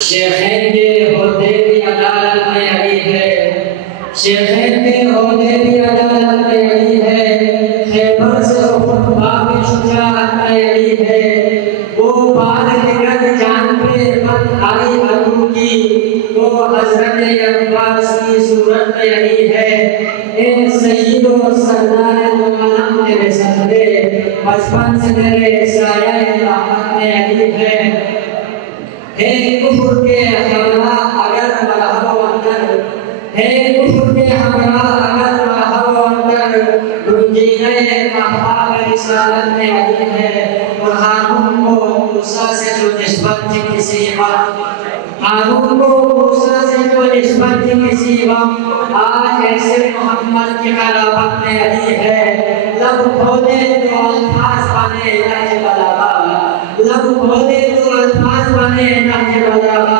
शेखैन के होते भी अदालत में अड़ी है, शेखैन के होते भी अदालत में अड़ी है, खैबर से बाब शुजाअत में अड़ी है। वो बाल निकल जान पे बन आई अदू की, वो हजरत अब्बास की सूरत में अड़ी है। ए सईदो सरदार दो आलम तेरे सदके, बचपन से तेरे साया रहमत में अड़ी है। हे कुफर के हमरा अगर मरहबो अंदर, हे कुफर के हमरा अगर मरहबो अंदर, गुंजीने महबाब रिसालत में अड़ी है। और हारून को मूसा से जो निस्बत थी किसी वक्त, हारून को मूसा से जो निस्बत थी किसी वक्त, आज ऐसे मोहम्मद की खिलाफत में अड़ी है। लब खोले तो अल्फाज बने नहज बलागा, लब खोले तो अल्फाज बने नहज बलागा।